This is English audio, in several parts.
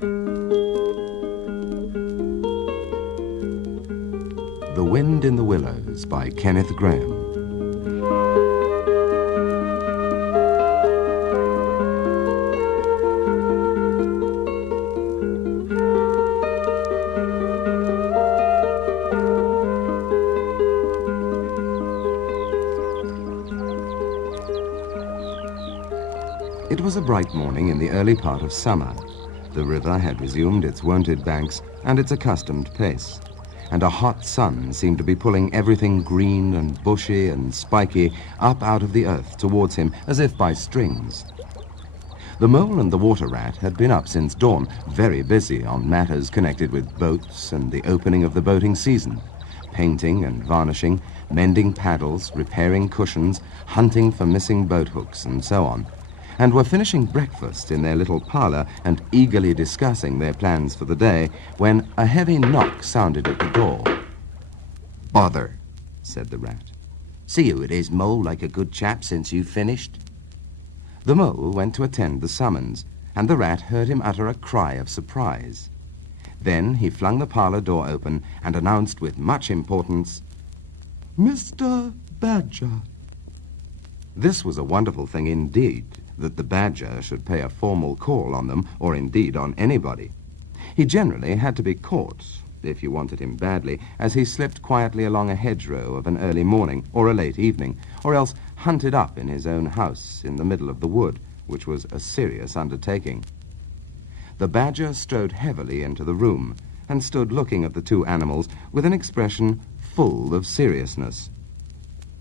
The Wind in the Willows by Kenneth Grahame. It was a bright morning in the early part of summer. The river had resumed its wonted banks and its accustomed pace, and a hot sun seemed to be pulling everything green and bushy and spiky up out of the earth towards him as if by strings. The mole and the water rat had been up since dawn, very busy on matters connected with boats and the opening of the boating season, painting and varnishing, mending paddles, repairing cushions, hunting for missing boat hooks, and so on, and were finishing breakfast in their little parlour and eagerly discussing their plans for the day when a heavy knock sounded at the door. "Bother," said the rat. "See who it is, Mole, like a good chap, since you've finished." The mole went to attend the summons, and the rat heard him utter a cry of surprise. Then he flung the parlour door open and announced with much importance, "Mr. Badger." This was a wonderful thing indeed, that the badger should pay a formal call on them, or indeed on anybody. He generally had to be caught, if you wanted him badly, as he slipped quietly along a hedgerow of an early morning or a late evening, or else hunted up in his own house in the middle of the wood, which was a serious undertaking. The badger strode heavily into the room and stood looking at the two animals with an expression full of seriousness.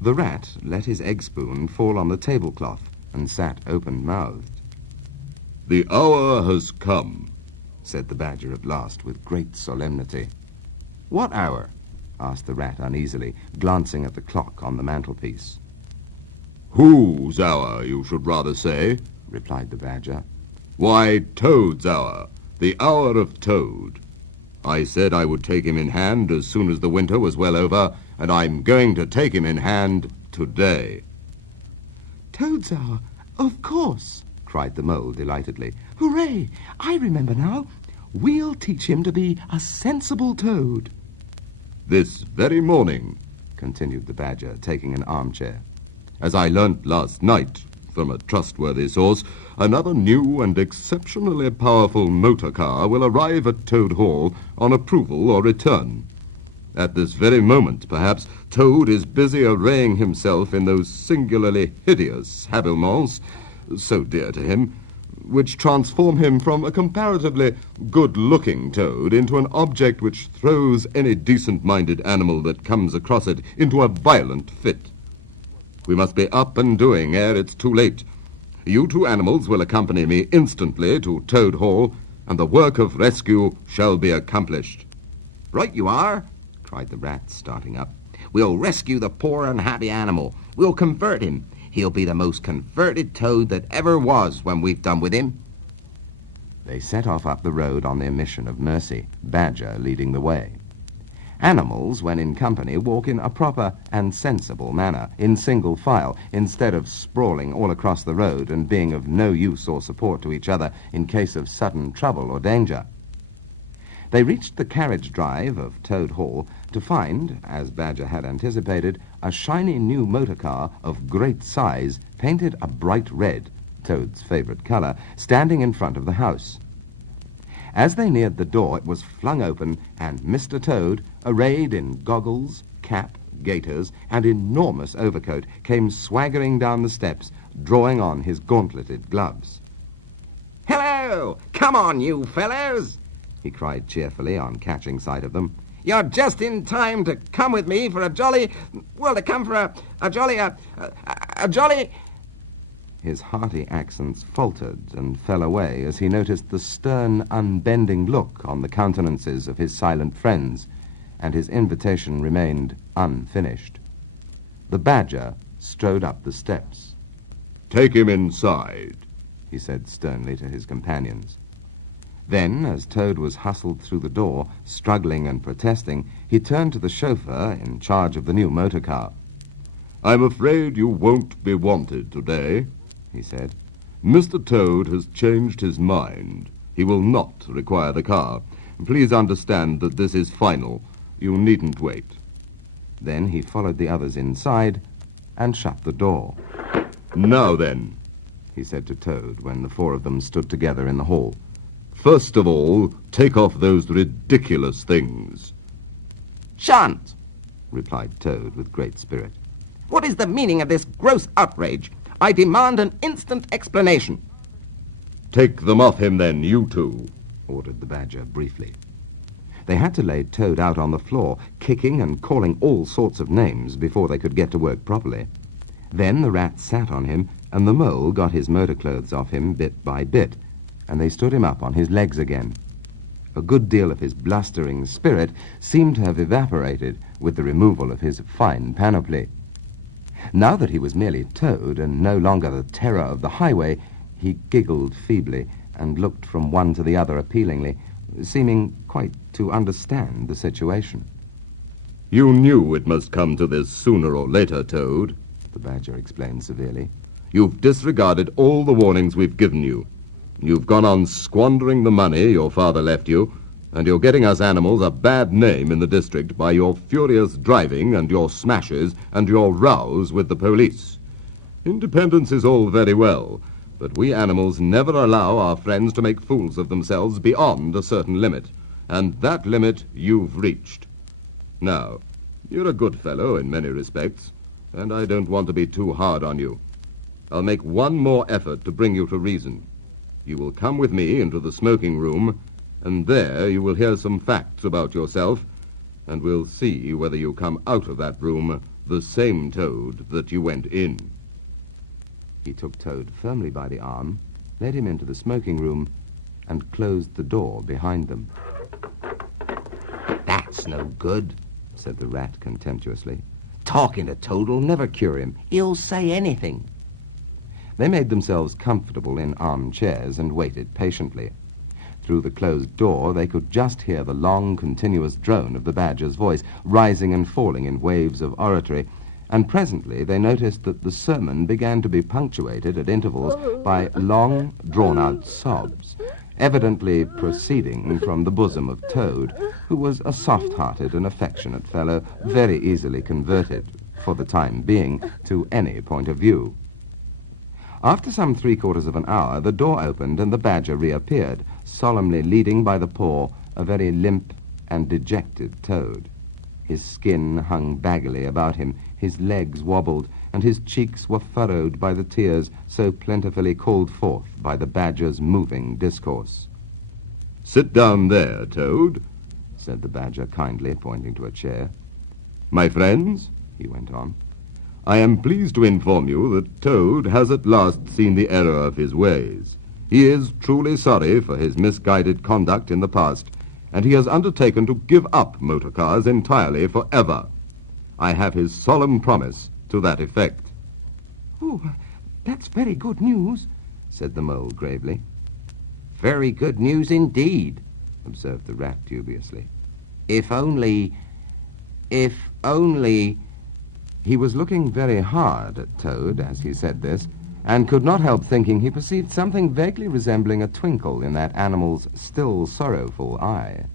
The rat let his egg spoon fall on the tablecloth and sat open-mouthed. "The hour has come," said the badger at last with great solemnity. "What hour?" asked the rat uneasily, glancing at the clock on the mantelpiece. "Whose hour, you should rather say," replied the badger. "Why, Toad's hour, the hour of Toad. I said I would take him in hand as soon as the winter was well over, and I'm going to take him in hand today." "Toad's hour, of course," cried the mole delightedly. "Hooray! I remember now. We'll teach him to be a sensible toad." "This very morning," continued the badger, taking an armchair. "As I learnt last night from a trustworthy source, another new and exceptionally powerful motor car will arrive at Toad Hall on approval or return. At this very moment, perhaps, Toad is busy arraying himself in those singularly hideous habiliments, so dear to him, which transform him from a comparatively good-looking toad into an object which throws any decent-minded animal that comes across it into a violent fit. We must be up and doing ere it's too late. You two animals will accompany me instantly to Toad Hall, and the work of rescue shall be accomplished." "Right you are," cried the rat, starting up. "We'll rescue the poor unhappy animal. We'll convert him. He'll be the most converted toad that ever was when we've done with him." They set off up the road on their mission of mercy, Badger leading the way. Animals, when in company, walk in a proper and sensible manner, in single file, instead of sprawling all across the road and being of no use or support to each other in case of sudden trouble or danger. They reached the carriage drive of Toad Hall to find, as Badger had anticipated, a shiny new motor car of great size, painted a bright red, Toad's favorite color, standing in front of the house. As they neared the door, it was flung open, and Mr. Toad, arrayed in goggles, cap, gaiters, and enormous overcoat, came swaggering down the steps, drawing on his gauntleted gloves. "Hello! Come on, you fellows!" he cried cheerfully on catching sight of them. "You're just in time to come with me for a jolly... well, to come for a jolly... His hearty accents faltered and fell away as he noticed the stern, unbending look on the countenances of his silent friends, and his invitation remained unfinished. The badger strode up the steps. "Take him inside," he said sternly to his companions. Then, as Toad was hustled through the door, struggling and protesting, he turned to the chauffeur in charge of the new motor car. "I'm afraid you won't be wanted today," he said. "Mr. Toad has changed his mind. He will not require the car. Please understand that this is final. You needn't wait. Then he followed the others inside and shut the door. Now then, He said to Toad when the four of them stood together in the hall. first of all, take off those ridiculous things. Shan't, Replied Toad with great spirit. what is the meaning of this gross outrage? I demand an instant explanation. Take them off him then, you two. Ordered the Badger briefly. They had to lay Toad out on the floor, kicking and calling all sorts of names before they could get to work properly. Then the Rat sat on him, and the Mole got his motor clothes off him bit by bit, and they stood him up on his legs again. A good deal of his blustering spirit seemed to have evaporated with the removal of his fine panoply. Now that he was merely Toad and no longer the terror of the highway, he giggled feebly and looked from one to the other appealingly, seeming quite to understand the situation. You knew it must come to this sooner or later, Toad, The Badger explained severely. You've disregarded all the warnings we've given you. You've gone on squandering the money your father left you, and you're getting us animals a bad name in the district by your furious driving and your smashes and your rows with the police. Independence is all very well, but we animals never allow our friends to make fools of themselves beyond a certain limit, and that limit you've reached. Now, you're a good fellow in many respects, and I don't want to be too hard on you. I'll make one more effort to bring you to reason. You will come with me into the smoking room, and there you will hear some facts about yourself, and we'll see whether you come out of that room the same Toad that you went in. He took Toad firmly by the arm, led him into the smoking room, and closed the door behind them. That's no good, Said the Rat contemptuously. Talking to Toad will never cure him. He'll say anything. They made themselves comfortable in armchairs and waited patiently. Through the closed door they could just hear the long, continuous drone of the Badger's voice, rising and falling in waves of oratory, and presently they noticed that the sermon began to be punctuated at intervals by long, drawn-out sobs, evidently proceeding from the bosom of Toad, who was a soft-hearted and affectionate fellow, very easily converted, for the time being, to any point of view. After some 3/4 of an hour, the door opened and the Badger reappeared, solemnly leading by the paw a very limp and dejected Toad. His skin hung baggily about him, his legs wobbled, and his cheeks were furrowed by the tears so plentifully called forth by the Badger's moving discourse. Sit down there, Toad, Said the Badger kindly, pointing to a chair. My friends, he went on, I am pleased to inform you that Toad has at last seen the error of his ways. He is truly sorry for his misguided conduct in the past, and he has undertaken to give up motor cars entirely forever. I have his solemn promise to that effect. "Oh, that's very good news," said the Mole gravely. Very good news indeed. Observed the Rat dubiously. If only... He was looking very hard at Toad as he said this, and could not help thinking he perceived something vaguely resembling a twinkle in that animal's still sorrowful eye.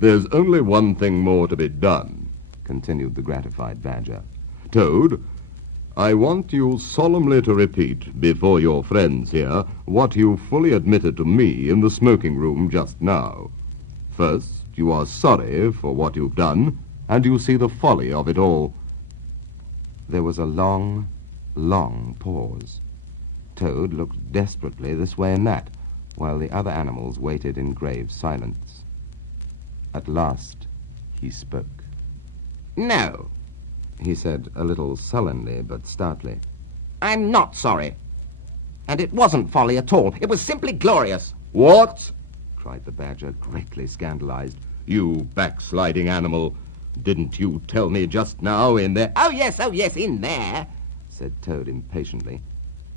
There's only one thing more to be done, Continued the gratified Badger. Toad, I want you solemnly to repeat before your friends here what you fully admitted to me in the smoking room just now. First, you are sorry for what you've done, and you see the folly of it all. There was a long, long pause. Toad looked desperately this way and that, while the other animals waited in grave silence. At last, he spoke. No, He said a little sullenly but stoutly. I'm not sorry. And it wasn't folly at all. It was simply glorious. What? Cried the Badger, greatly scandalized. You backsliding animal. Didn't you tell me just now in there? Oh, yes, in there. Said Toad impatiently.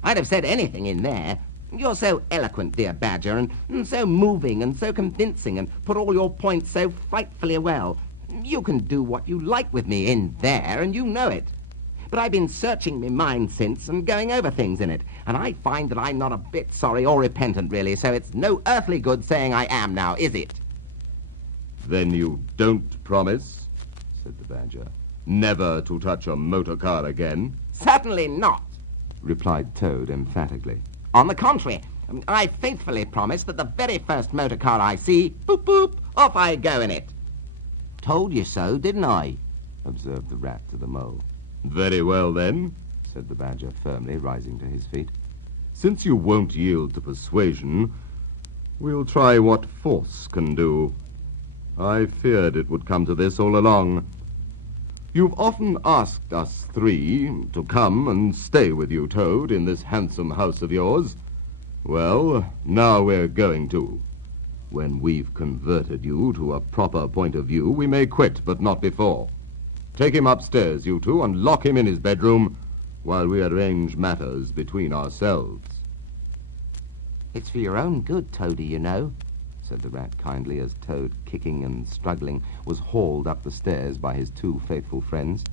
I'd have said anything in there. You're so eloquent, dear Badger, and so moving and so convincing, and put all your points so frightfully well. You can do what you like with me in there, and you know it. But I've been searching my mind since and going over things in it, and I find that I'm not a bit sorry or repentant, really, so it's no earthly good saying I am now, is it? Then you don't promise, said the Badger, never to touch a motor car again? Certainly not, replied Toad emphatically. On the contrary, I faithfully promise that the very first motor car I see, boop, boop, off I go in it. Told you so, didn't I? Observed the Rat to the Mole. Very well, then, said the Badger firmly, rising to his feet. Since you won't yield to persuasion, we'll try what force can do. I feared it would come to this all along. You've often asked us three to come and stay with you, Toad, in this handsome house of yours. Well, now we're going to. When we've converted you to a proper point of view, we may quit, but not before. Take him upstairs, you two, and lock him in his bedroom while we arrange matters between ourselves. It's for your own good, Toady, you know, said the Rat kindly as Toad, kicking and struggling, was hauled up the stairs by his two faithful friends.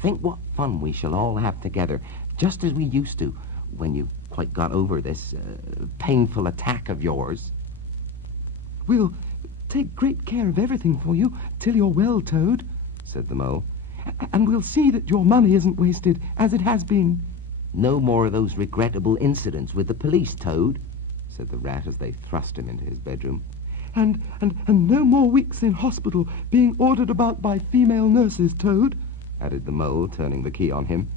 Think what fun we shall all have together, just as we used to, when you quite got over this painful attack of yours. We'll take great care of everything for you till you're well, Toad, said the Mole. And we'll see that your money isn't wasted, as it has been. No more of those regrettable incidents with the police, Toad, said the Rat as they thrust him into his bedroom. And no more weeks in hospital being ordered about by female nurses, Toad, added the Mole, turning the key on him.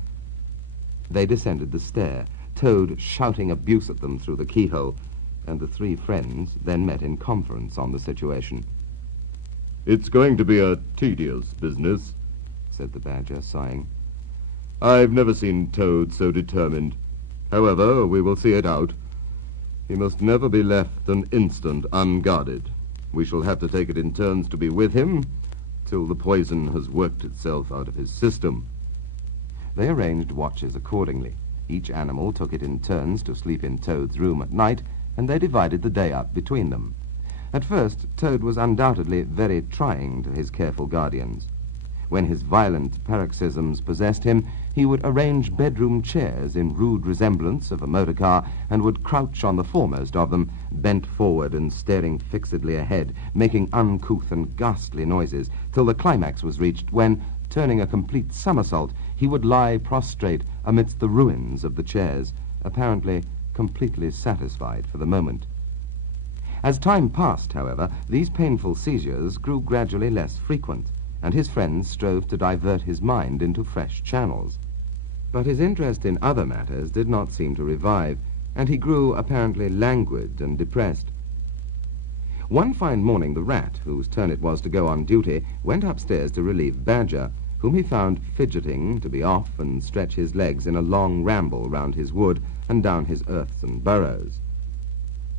They descended the stair, Toad shouting abuse at them through the keyhole, and the three friends then met in conference on the situation. It's going to be a tedious business, said the Badger, sighing. I've never seen Toad so determined. However, we will see it out. He must never be left an instant unguarded. We shall have to take it in turns to be with him till the poison has worked itself out of his system. They arranged watches accordingly. Each animal took it in turns to sleep in Toad's room at night, and they divided the day up between them. At first, Toad was undoubtedly very trying to his careful guardians. When his violent paroxysms possessed him, he would arrange bedroom chairs in rude resemblance of a motor car and would crouch on the foremost of them, bent forward and staring fixedly ahead, making uncouth and ghastly noises, till the climax was reached when, turning a complete somersault, he would lie prostrate amidst the ruins of the chairs, apparently completely satisfied for the moment. As time passed, however, these painful seizures grew gradually less frequent, and his friends strove to divert his mind into fresh channels. But his interest in other matters did not seem to revive, and he grew apparently languid and depressed. One fine morning the Rat, whose turn it was to go on duty, went upstairs to relieve Badger, whom he found fidgeting to be off and stretch his legs in a long ramble round his wood and down his earthen burrows.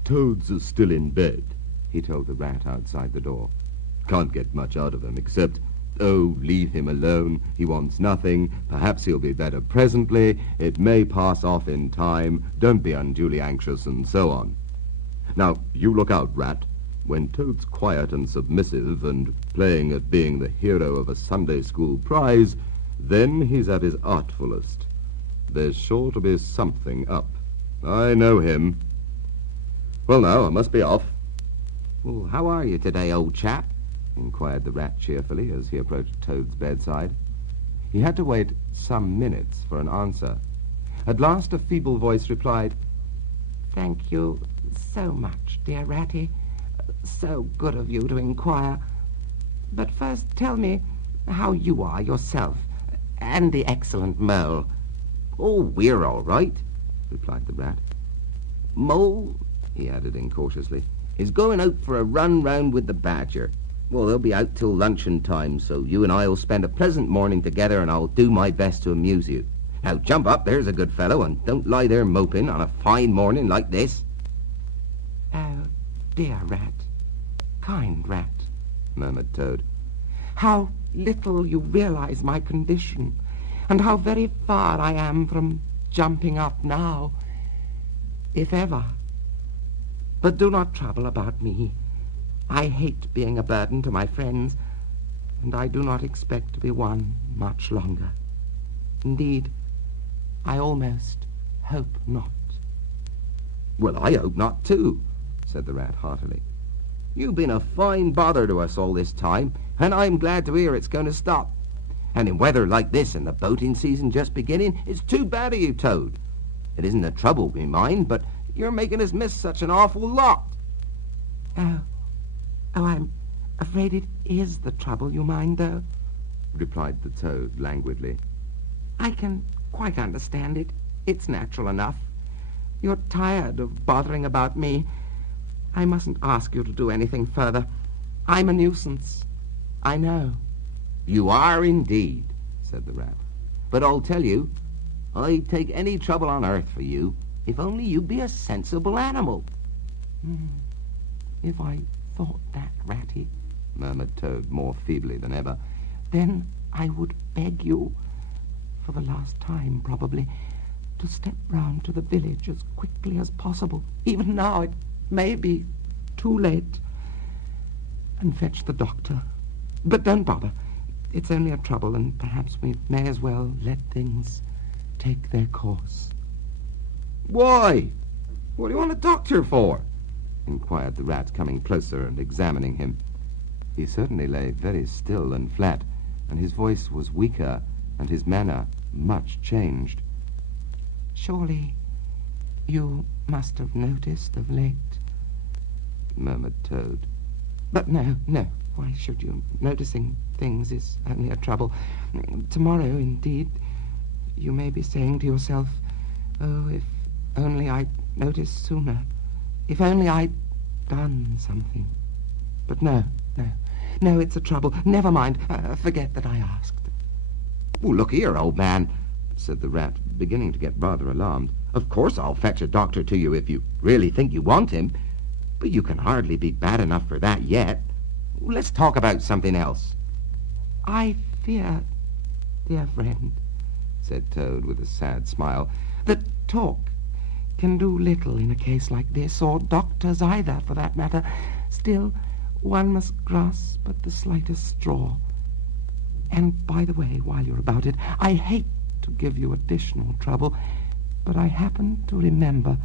Toad's still in bed, he told the Rat outside the door. Can't get much out of him except, oh, leave him alone, he wants nothing, perhaps he'll be better presently, it may pass off in time, don't be unduly anxious, and so on. Now, you look out, Rat. When Toad's quiet and submissive and playing at being the hero of a Sunday school prize, then he's at his artfulest. There's sure to be something up. I know him. Well, now, I must be off. Well, how are you today, old chap? Inquired the Rat cheerfully as he approached Toad's bedside. He had to wait some minutes for an answer. At last a feeble voice replied, "Thank you so much, dear Ratty. So good of you to inquire. But first tell me how you are yourself, and the excellent Mole." "Oh, we're all right," replied the Rat. "Mole," he added incautiously, "is going out for a run round with the Badger. Well, they'll be out till luncheon time, so you and I'll spend a pleasant morning together, and I'll do my best to amuse you. Now jump up, there's a good fellow, and don't lie there moping on a fine morning like this." "Oh, dear Rat, kind Rat," murmured Toad. "how little you realize my condition, and how very far I am from jumping up now, if ever. But do not trouble about me. I hate being a burden to my friends, and I do not expect to be one much longer." Indeed, I almost hope not. Well, I hope not, too, said the rat heartily. You've been a fine bother to us all this time, and I'm glad to hear it's going to stop. And in weather like this and the boating season just beginning, it's too bad of you, Toad. It isn't the trouble we mind, but you're making us miss such an awful lot. Oh, I'm afraid it is the trouble you mind, though, replied the Toad languidly. I can quite understand it. It's natural enough. You're tired of bothering about me. I mustn't ask you to do anything further. I'm a nuisance. I know. You are indeed, said the rat. But I'll tell you, I'd take any trouble on earth for you, if only you'd be a sensible animal. If I thought that, Ratty, murmured Toad more feebly than ever, then I would beg you, for the last time probably, to step round to the village as quickly as possible. Even now it may be too late. And fetch the doctor. But don't bother. It's only a trouble, and perhaps we may as well let things take their course. Why? What do you want a doctor for? inquired the rat, coming closer and examining him. He certainly lay very still and flat, and his voice was weaker, and his manner much changed. Surely you must have noticed of late, murmured Toad. But no, why should you? Noticing things is only a trouble. Tomorrow, indeed, you may be saying to yourself, oh, if only I'd noticed sooner. If only I'd done something. But no, it's a trouble. Never mind. Forget that I asked. Oh, look here, old man, said the rat, beginning to get rather alarmed. Of course I'll fetch a doctor to you if you really think you want him. But you can hardly be bad enough for that yet. Let's talk about something else. I fear, dear friend, said Toad with a sad smile, that talk can do little in a case like this, or doctors either, for that matter. Still, one must grasp at the slightest straw. And, by the way, while you're about it, I hate to give you additional trouble, but I happen to remember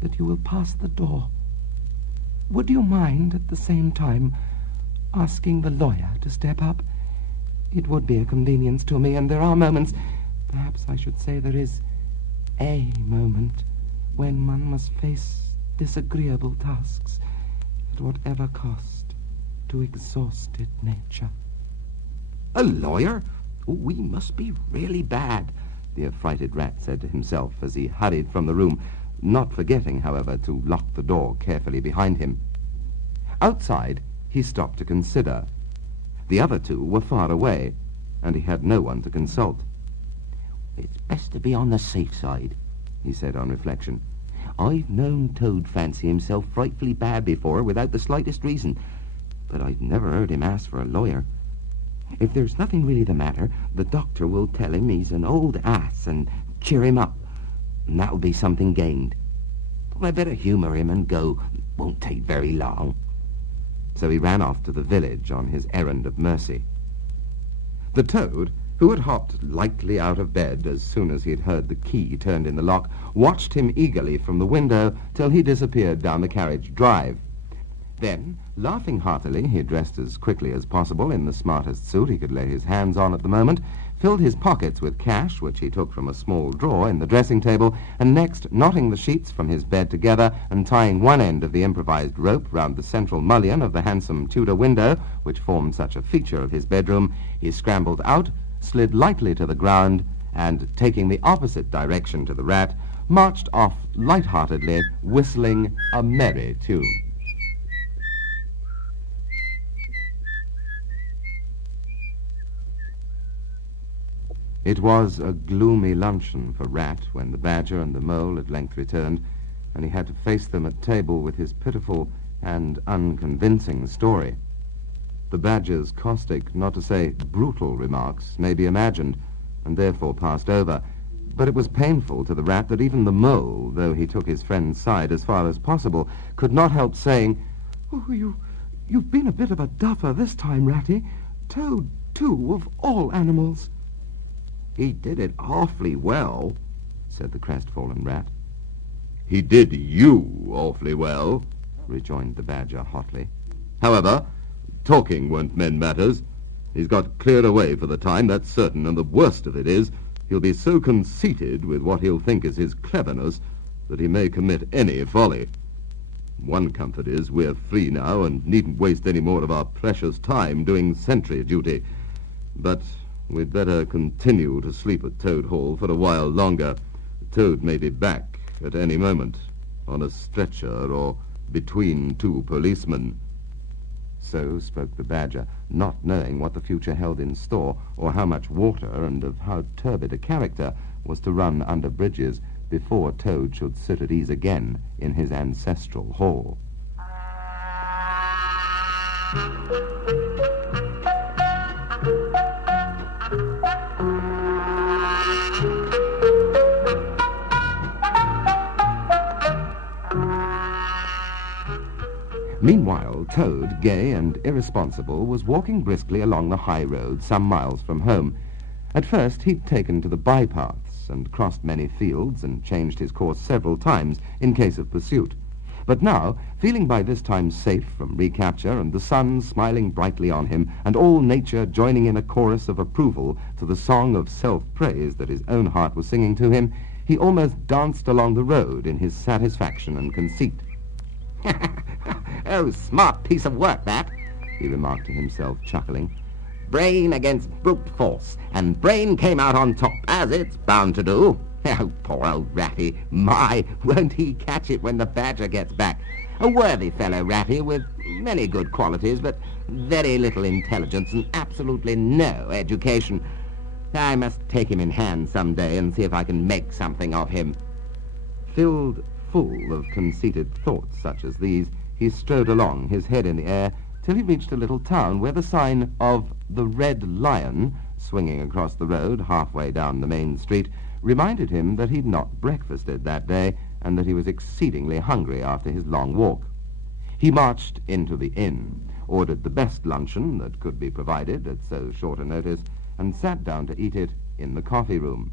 that you will pass the door. Would you mind, at the same time, asking the lawyer to step up? It would be a convenience to me, and there are moments, perhaps I should say there is a moment, when one must face disagreeable tasks at whatever cost to exhausted nature. A lawyer? Oh, we must be really bad, the affrighted rat said to himself as he hurried from the room, not forgetting, however, to lock the door carefully behind him. Outside, he stopped to consider. The other two were far away, and he had no one to consult. It's best to be on the safe side, he said on reflection. I've known Toad fancy himself frightfully bad before without the slightest reason, but I've never heard him ask for a lawyer. If there's nothing really the matter, the doctor will tell him he's an old ass and cheer him up, and that'll be something gained. But I better humour him and go. Won't take very long. So he ran off to the village on his errand of mercy. The Toad, who had hopped lightly out of bed as soon as he had heard the key turned in the lock, watched him eagerly from the window till he disappeared down the carriage drive. Then, laughing heartily, he dressed as quickly as possible in the smartest suit he could lay his hands on at the moment, filled his pockets with cash, which he took from a small drawer in the dressing-table, and next, knotting the sheets from his bed together and tying one end of the improvised rope round the central mullion of the handsome Tudor window, which formed such a feature of his bedroom, he scrambled out, slid lightly to the ground, and, taking the opposite direction to the rat, marched off light-heartedly, whistling a merry tune. It was a gloomy luncheon for Rat when the Badger and the Mole at length returned, and he had to face them at table with his pitiful and unconvincing story. The Badger's caustic, not to say brutal remarks may be imagined, and therefore passed over, but it was painful to the Rat that even the Mole, though he took his friend's side as far as possible, could not help saying, "Oh, you've been a bit of a duffer this time, Ratty. Toad, too, of all animals." He did it awfully well, said the crestfallen rat. He did you awfully well, rejoined the badger hotly. However, talking won't mend matters. He's got cleared away for the time, that's certain, and the worst of it is, he'll be so conceited with what he'll think is his cleverness that he may commit any folly. One comfort is we're free now and needn't waste any more of our precious time doing sentry duty. But we'd better continue to sleep at Toad Hall for a while longer. Toad may be back at any moment, on a stretcher or between two policemen. So spoke the badger, not knowing what the future held in store, or how much water and of how turbid a character was to run under bridges before Toad should sit at ease again in his ancestral hall. Meanwhile, Toad, gay and irresponsible, was walking briskly along the high road some miles from home. At first he'd taken to the bypaths and crossed many fields and changed his course several times in case of pursuit. But now, feeling by this time safe from recapture and the sun smiling brightly on him and all nature joining in a chorus of approval to the song of self-praise that his own heart was singing to him, he almost danced along the road in his satisfaction and conceit. Oh, smart piece of work, that, he remarked to himself, chuckling. Brain against brute force, and brain came out on top, as it's bound to do. Oh, poor old Ratty. My, won't he catch it when the badger gets back. A worthy fellow, Ratty, with many good qualities, but very little intelligence and absolutely no education. I must take him in hand some day and see if I can make something of him. Filled full of conceited thoughts such as these, he strode along, his head in the air, till he reached a little town where the sign of the Red Lion, swinging across the road halfway down the main street, reminded him that he'd not breakfasted that day and that he was exceedingly hungry after his long walk. He marched into the inn, ordered the best luncheon that could be provided at so short a notice, and sat down to eat it in the coffee room.